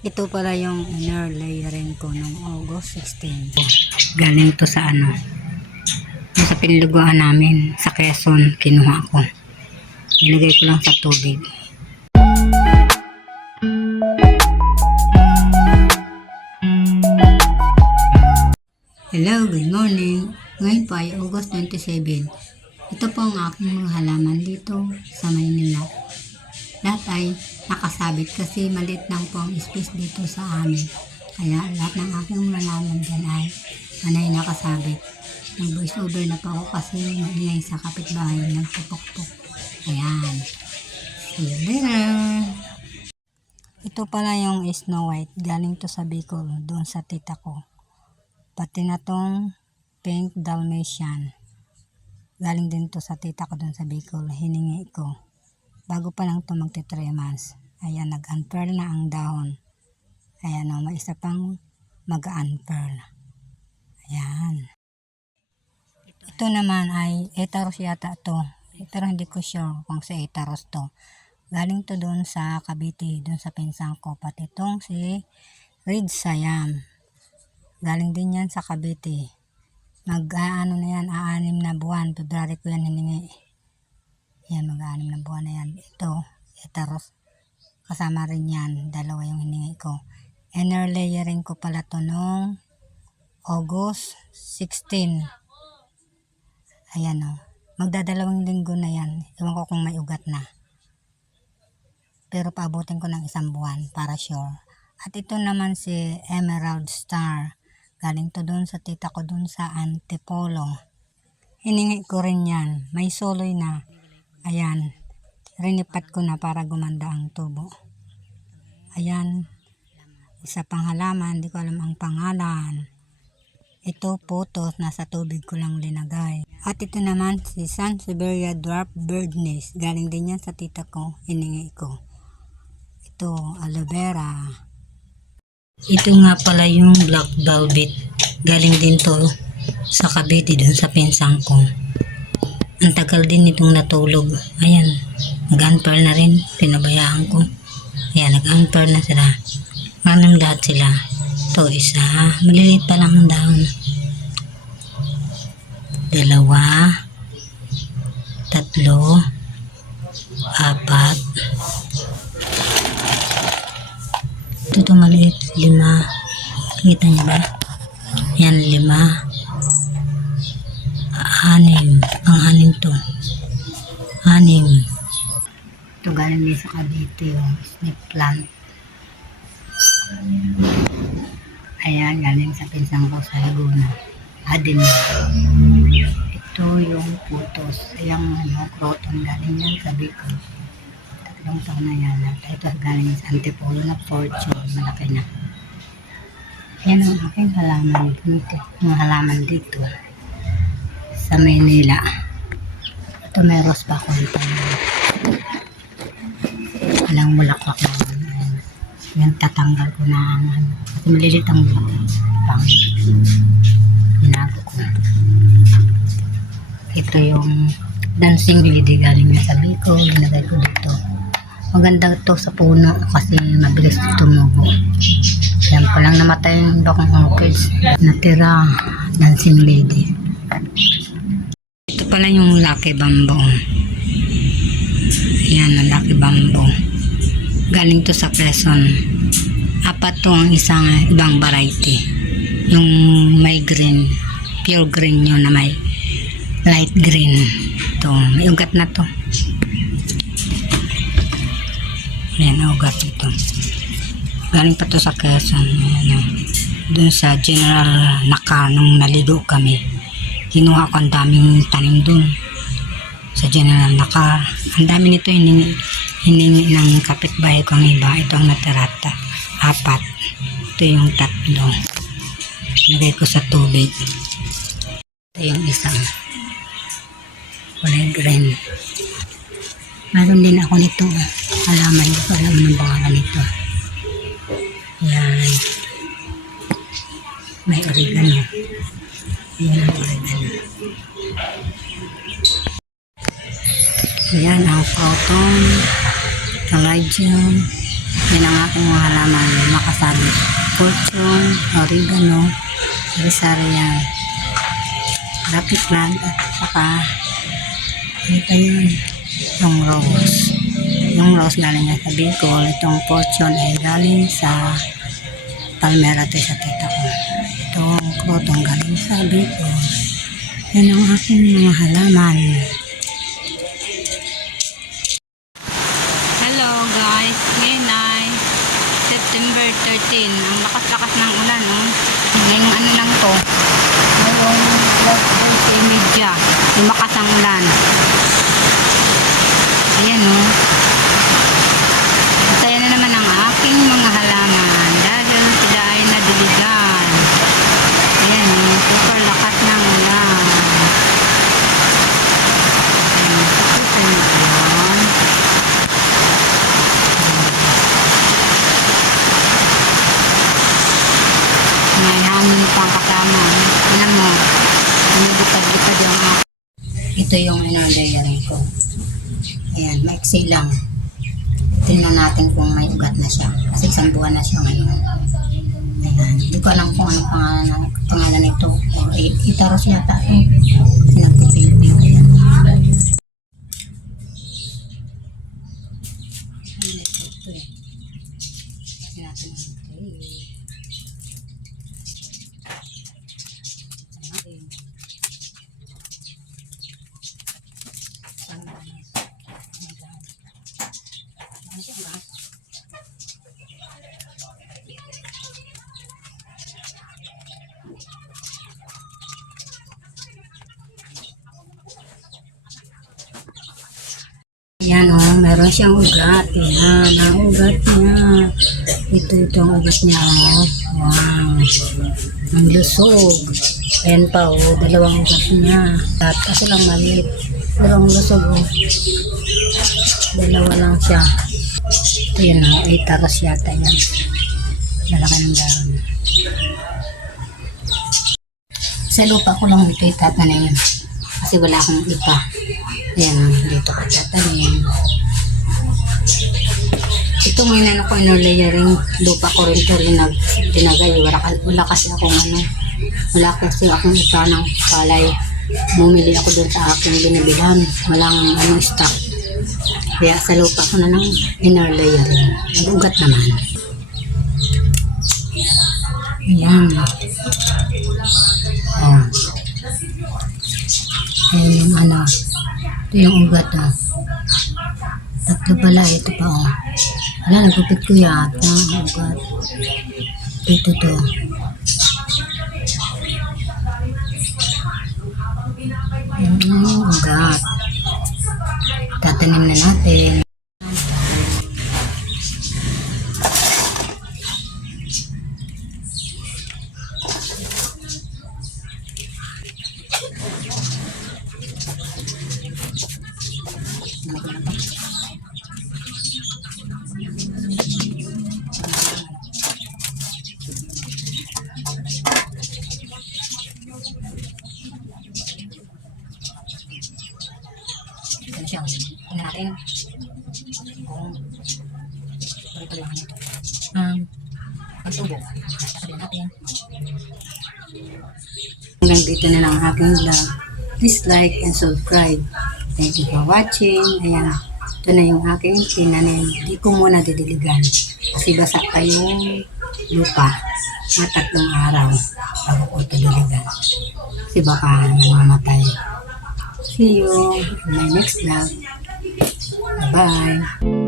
Ito pala yung inner layering ko nung August 16. Galing to sa ano, sa pinluguan namin sa Quezon, kinuha ko. Nilagay ko lang sa tubig. Hello, good morning. Ngayon po ay August 27. Ito po ang aking mga halaman dito sa Maynila. Lahat ay nakasabit kasi maliit lang po ang space dito sa amin. Kaya lahat ng aking mga halaman dyan ay manay nakasabit. Nag voice over na po ako kasi maingay sa kapitbahay nagpupukpuk. Ayan. See you later. Ito pala yung Snow White. Galing to sa Bicol, doon sa tita ko. Pati na tong Pink Dalmatian. Galing din to sa tita ko doon sa Bicol. Hiningi ko. Bago pa lang to magti 3 months. Ayan, nag-unfurl na ang dahon. Ayan o, may isa pang mag-unfurl. Ayan. Ito naman ay Etaros yata to. Pero hindi ko sure kung si Etaros to. Galing to doon sa Cavite, doon sa pinsang ko. Pati itong si Red Siam. Galing din yan sa Cavite. Mag, ano na yan, aanim na buwan. February ko yan hiningi. Yan, mag-aanim na buwan na yan. Ito, Etaros. Kasama rin yan. Dalawa yung hiningi ko. Inner layering ko pala to nung August 16. Ayan o. Magdadalawang linggo na yan. Ewan ko kung may ugat na. Pero paabutin ko ng isang buwan para sure. At ito naman si Emerald Star. Galing to doon sa tita ko doon sa Antipolo. Hiningi ko rin yan. May soloy na. Ayan. Rinipat ko na para gumanda ang tubo. Ayan. Isa pang halaman. Hindi ko alam ang pangalan. Ito putos. Nasa tubig ko lang linagay. At ito naman si Sansevieria Dwarf Bird Nest. Galing din yan sa tita ko. Hiningi ko. Ito, aloe vera. Ito nga pala yung black velvet. Galing din to sa Cavite dun sa pinsang ko. Ang tagal din itong natulog. Ayan, nag-unpearl na rin. Pinabayaan ko. Ayan, nag-unpearl na sila. Manang lahat sila. Ito isa. Maliliit pa lang ang dahon. Dalawa. Tatlo. Apat. Ito to maliit. Lima. Kita niyo ba? Yan, lima. Anim. Ito galing din sa Cavite yung snake plant. Ayan, galing sa pinsang ko sa Laguna. Adin. Ito yung putos. Yung ano, croton galing yan sa Bicol. Tatlong taon na yan. Ito galing sa Antipolo na fortune. Malaki na. Yan ang aking halaman dito. Mga halaman dito. Sa Maynila. Ito may rose pa ako ito. Walang mulaklak na yan. Ayan. Yan tatanggal ko na ang ano. Kasi malilit ang bulaklak. Pang binago ko. Ito yung dancing lady galing na sa Bicol. Ginagay ko dito. Maganda to sa puno kasi mabilis tumubo. Yan pa lang namatay yung bakong orchids. Natira dancing lady. Pala yung lucky bamboo. Yan ang lucky bamboo. Galing to sa Quezon. Apat to ang isang ibang variety. Yung may green. Pure green yun na may light green. Ito, may ugat na to. Ayan, ugat ito. Galing pa to sa Quezon. Ayan, oh. Doon sa General Naka nung naligo kami. Kinuha ko ang daming tanim doon. Sa General Naka. Ang dami nito hiningi, hiningi ng kapitbahay ko ang iba. Ito ang natarata. Apat. Ito yung tatlo. Lagay ko sa tubig. Ito yung isang kulay green. Meron din ako nito. Halaman. Hindi ko alam ng pangalan nito. Yan. May oregano. Yan ang cotton, caladium. Yan ang aking mga halaman. Makas fortune, oregano, sari-sari yan. Lucky plant at saka ano pa yun? Yung rose. Yung rose galing nga sa Bicol. Itong fortune ay galing sa Palmera to sa tita ko. Itong krotong galing sa Bicol. Yan ang aking mga halaman. Hello guys, ngayon ay September 13. Ang lakas-lakas ng ulan, oh. Ngayong ano lang to. Ngayong Thursday media. Lumakas ang ulan. Ayan, oh. Masaya na naman ang aking mga halaman dahil sila ay nadiligan. Ayan, oh. Super lakas ng ulan. Ayan, super na yun. May hangin pang kasama. Alam mo, lumilipad-lipad yung ako. Ito yung inalayarin ko. Ayan, maiksi lang. Tingnan natin kung may ugat na siya. Kasi isang buwan na siya ngayon. Ayan, hindi ko alam kung anong pangalan, ng, pangalan nito. Itaros yata eh. Nagpipilipil ko yan. Ay, ito eh. Lagyan natin ang tray. natin. Yan o, oh, meron siyang ugat. Yan, ang ugat niya. Ito, ito ang ugat niya o. Oh. Wow. Ang lusog. Ayan pa o, oh, dalawang ugat niya. At kasi lang maliit. Pero ang lusog o. Dalawa lang siya. Ito yan o, ay taras yata yan. Malaki ng dahon. Sa lupa ko lang ito itatanim. Kasi wala akong ipa. Ayan dito ko tatanim. Ito may nano ko layering lupa ko rin ito rin nag, dinagay. Wala, wala kasi akong ano, wala kasi akong ipa ng palay. Bumili ako doon sa aking binibilan. Walang ano stock. Kaya sa lupa ko na ng inner layering. Nag-ugat naman. Ayan. Oh. Ayan yung ano. Ito yung ugat oh. Tatlo pala. Ito pa oh. Wala, nagupit ko yata. ang Ugat. Ito to. Mm, ugat. Tatanim na natin. Ito na siya. Tingnan natin. Kung ito lang. Um, ang tubo. Tatabi natin. Hanggang dito na lang ang aking vlog. Please like and subscribe. Thank you for watching. Ayan. Ito na yung aking tinanim. Hindi ko muna didiligan. Kasi basa pa yung lupa. Mga tatlong araw bago ko ito diligan. Kasi baka namamatay. See you in my next vlog. Bye.